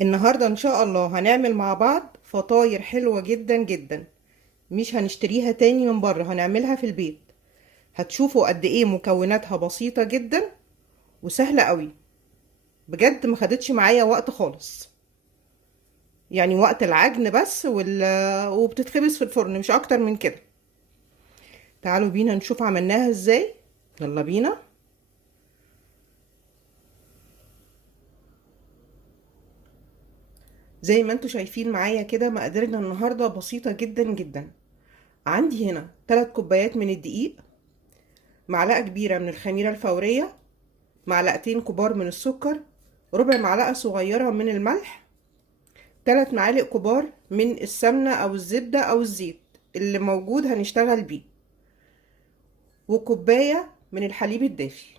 النهاردة ان شاء الله هنعمل مع بعض فطاير حلوة جدا جدا. مش هنشتريها تاني من بره، هنعملها في البيت. هتشوفوا قد ايه مكوناتها بسيطة جدا وسهلة قوي. بجد ما خدتش معايا وقت خالص، يعني وقت العجن بس وبتتخبز في الفرن، مش اكتر من كده. تعالوا بينا نشوف عملناها ازاي. يلا بينا. زي ما انتوا شايفين معايا كده، مقاديرنا النهاردة بسيطة جدا جدا. عندي هنا 3 كوبايات من الدقيق، معلقة كبيرة من الخميرة الفورية، معلقتين كبار من السكر، ربع معلقة صغيرة من الملح، 3 معالق كبار من السمنة او الزبدة او الزيت اللي موجود هنشتغل بيه، وكوباية من الحليب الدافي.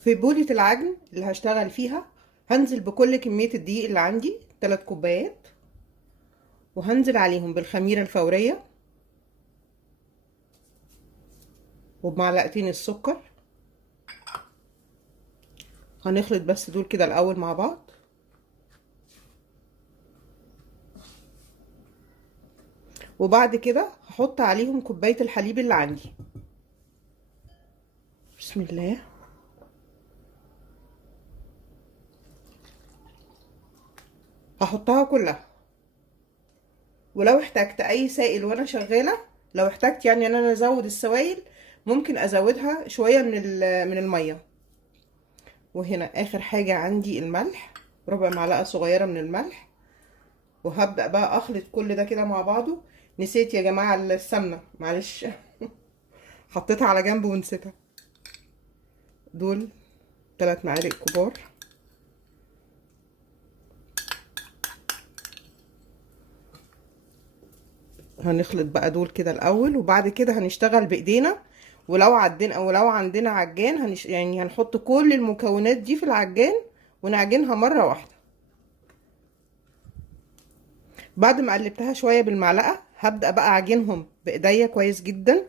في بولة العجن اللي هشتغل فيها هنزل بكل كمية الدقيق اللي عندي 3 كوبايات، وهنزل عليهم بالخميرة الفورية وبمعلقتين السكر. هنخلط بس دول كده الاول مع بعض، وبعد كده هحط عليهم كوباية الحليب اللي عندي. بسم الله. هحطها كلها، ولو احتجت اي سائل وانا شغالة، لو احتجت يعني ان انا ازود السوائل، ممكن ازودها شوية من المية. وهنا اخر حاجة عندي الملح، ربع معلقة صغيرة من الملح. وهبدأ بقى اخلط كل ده كده مع بعضه. نسيت يا جماعة السمنة، معلش. حطيتها على جنب ونسيتها. دول 3 معالق كبار. هنخلط بقى دول كده الاول، وبعد كده هنشتغل بايدينا. ولو عندنا عجان يعني هنحط كل المكونات دي في العجان ونعجنها مرة واحدة. بعد ما قلبتها شوية بالمعلقة هبدأ بقى اعجنهم بايديا كويس جدا.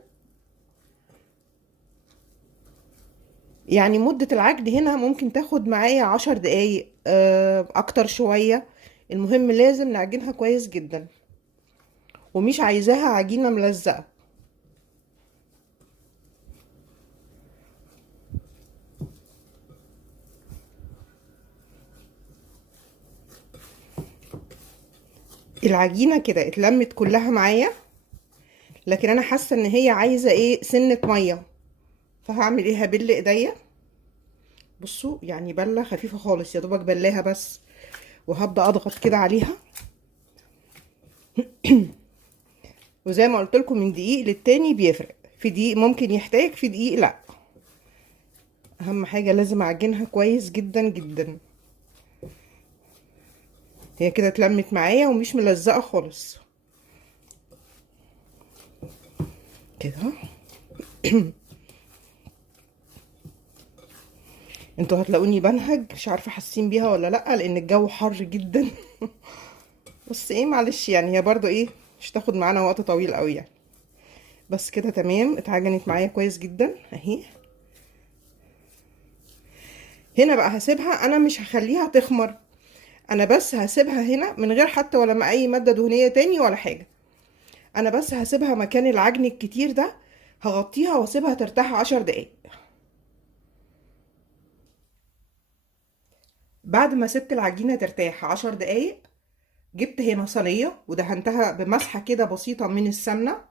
يعني مدة العجن هنا ممكن تاخد معايا 10 دقايق، اكتر شوية. المهم لازم نعجنها كويس جدا، ومش عايزاها عجينة ملزقة. العجينة كده اتلمت كلها معايا، لكن انا حاسة ان هي عايزة ايه، سنة مية. فهعمل ايه، هبل ايديا. بصوا يعني بلة خفيفة خالص، يا دوبك بلاها بس، وهبدأ اضغط كده عليها. وزي ما قلت لكم من دقيق للتاني بيفرق، في دقيق ممكن يحتاج، في دقيق لا. اهم حاجة لازم اعجنها كويس جدا جدا. هي كده اتلمت معايا ومش ملزقة خالص كده. انتوا هتلاقوني بنهج، مش عارفة حاسين بيها ولا لا، لان الجو حر جدا. بس ايه، معلش يعني، هي برضو ايه، مش تاخد معانا وقت طويل قوي يعني. بس كده تمام، اتعجنت معايا كويس جدا اهي. هنا بقى هسيبها، انا مش هخليها تخمر، انا بس هسيبها هنا من غير حتى ولا مع اي مادة دهنية تاني ولا حاجة. انا بس هسيبها مكان العجن الكتير ده، هغطيها واسيبها ترتاح 10 دقايق. بعد ما سبت العجينة ترتاح 10 دقايق، جبت هنا صينية ودهنتها بمسحة كده بسيطة من السمنة.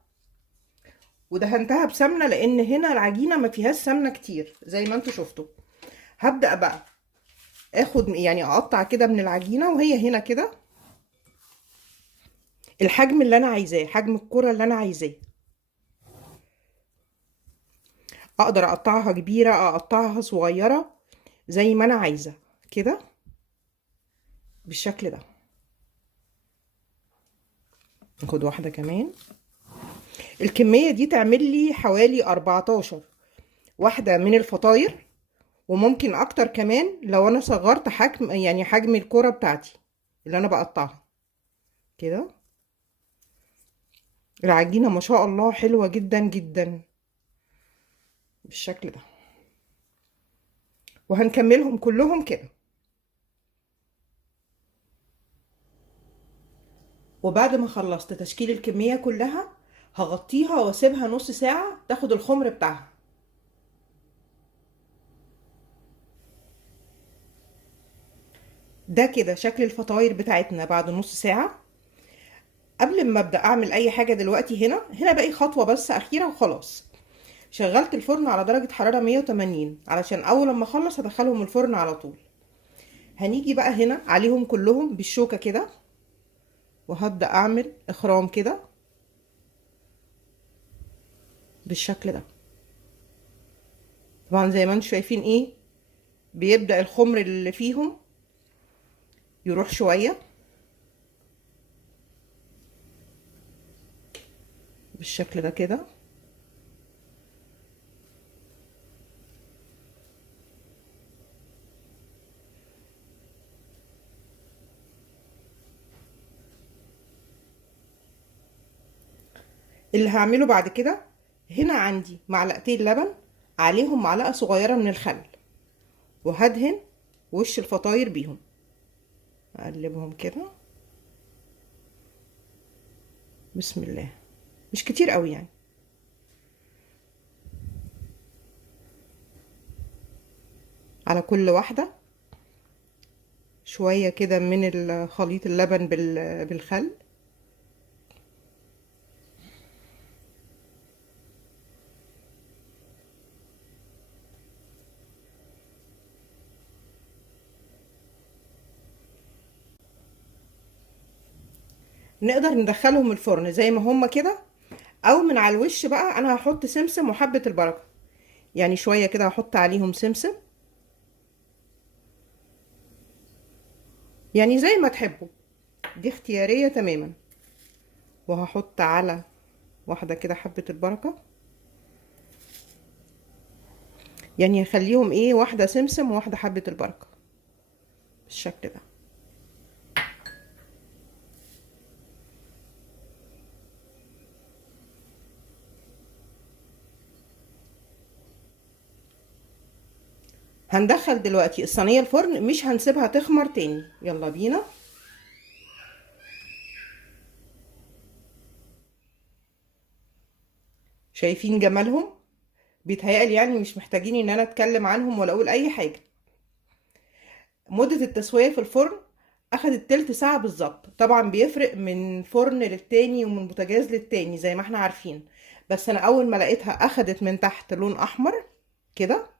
ودهنتها بسمنة لان هنا العجينة ما فيهاش سمنة كتير زي ما انتوا شفتوا. هبدأ بقى اخد يعني اقطع كده من العجينة، وهي هنا كده الحجم اللي انا عايزاه، حجم الكرة اللي انا عايزاه. اقدر اقطعها كبيرة، اقطعها صغيرة، زي ما انا عايزة كده، بالشكل ده. ناخد واحدة كمان. الكمية دي تعمل لي حوالي 14 واحدة من الفطاير، وممكن اكتر كمان لو انا صغرت حجم، يعني حجم الكرة بتاعتي اللي انا بقطعها كده. العجينة ما شاء الله حلوة جدا جدا بالشكل ده، وهنكملهم كلهم كده. وبعد ما خلصت تشكيل الكمية كلها هغطيها واسيبها نص ساعة تاخد الخمر بتاعها. ده كده شكل الفطاير بتاعتنا بعد نص ساعة. قبل ما ابدأ اعمل اي حاجة دلوقتي، هنا باقي خطوة بس اخيرة وخلاص. شغلت الفرن على درجة حرارة 180 علشان اول لما اخلص هدخلهم الفرن على طول. هنيجي بقى هنا عليهم كلهم بالشوكة كده، وهبدأ اعمل اخرام كده بالشكل ده. طبعا زي ما انتم شايفين بيبدأ الخمر اللي فيهم يروح شوية بالشكل ده كده. اللي هعمله بعد كده، هنا عندي معلقتين لبن عليهم معلقة صغيرة من الخل، وهدهن وش الفطاير بيهم. اقلبهم كده بسم الله، مش كتير قوي يعني. على كل واحدة شوية كده من خليط اللبن بالخل. نقدر ندخلهم الفرن زي ما هما كده، او من على الوش بقى انا هحط سمسم وحبة البركة، يعني شوية كده هحط عليهم سمسم، يعني زي ما تحبوا، دي اختيارية تماما. وهحط على واحدة كده حبة البركة، يعني هخليهم واحدة سمسم وواحدة حبة البركة بالشكل ده. هندخل دلوقتي الصينية الفرن، مش هنسيبها تخمر تاني. يلا بينا. شايفين جمالهم؟ بيتهيألي يعني مش محتاجين ان انا اتكلم عنهم ولا اقول اي حاجة. مدة التسوية في الفرن اخدت تلت ساعة بالظبط. طبعا بيفرق من فرن للتاني ومن بوتاجاز للتاني زي ما احنا عارفين، بس انا اول ما لقيتها اخدت من تحت لون احمر كده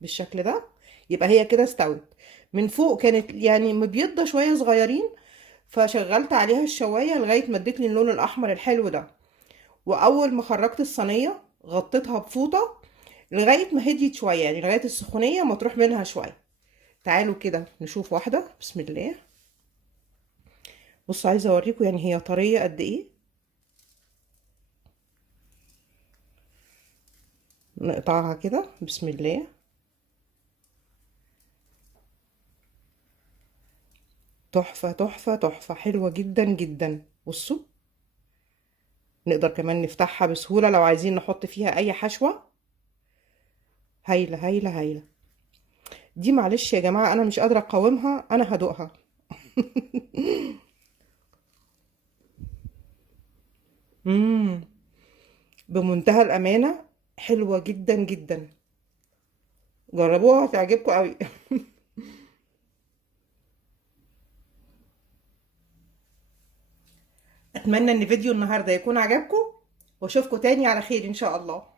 بالشكل ده، يبقى هي كده استوت. من فوق كانت يعني مبيضة شوية صغيرين، فشغلت عليها الشواية لغاية ما ادتني اللون الاحمر الحلو ده. واول ما خرجت الصينية غطيتها بفوطة لغاية ما هديت شوية، يعني لغاية السخونية ما تروح منها شوية. تعالوا كده نشوف واحدة بسم الله. بصوا عايزة اوريكم يعني هي طرية قد ايه. نقطعها كده بسم الله. تحفة تحفة تحفة، حلوة جدا جدا. بصوا نقدر كمان نفتحها بسهولة لو عايزين نحط فيها اي حشوة. هايلة هايلة هايلة. دي معلش يا جماعة انا مش قادرة اقاومها، انا هدوقها. امم بمنتهى الامانة حلوة جدا جدا. جربوها هتعجبكم قوي. اتمنى ان فيديو النهارده يكون عجبكم، واشوفكم تاني على خير ان شاء الله.